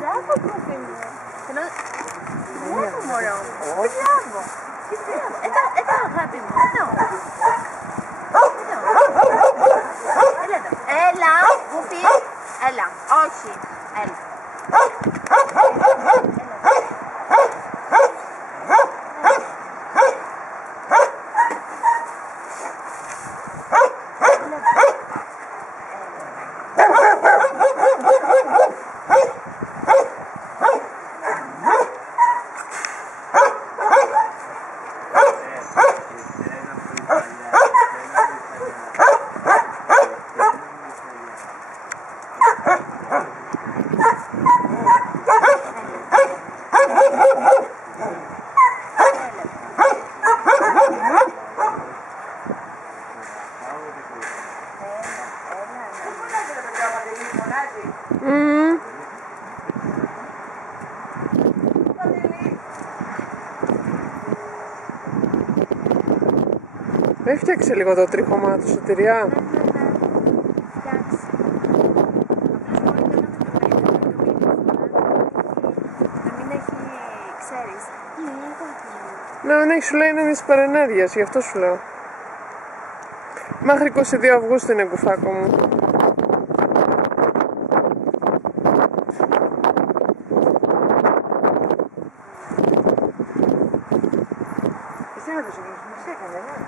Μπράβο, κοπή μου. Μπράβο, μωρό. Μπράβο. Εδώ, αγάπη μου. Εδώ. Έλα, Γουφί. Έλα. Όχι. Έλα. Έφτιαξε λίγο το τρίχωμά του, Σωτηριά. Να μην έχει, σου λέει είναι της παρενέργειας, γι' αυτό σου λέω. Μέχρι 22 Αυγούστου είναι, κουφάκο μου. Εσύ να το σηκώσεις, μας έκανε, ναι.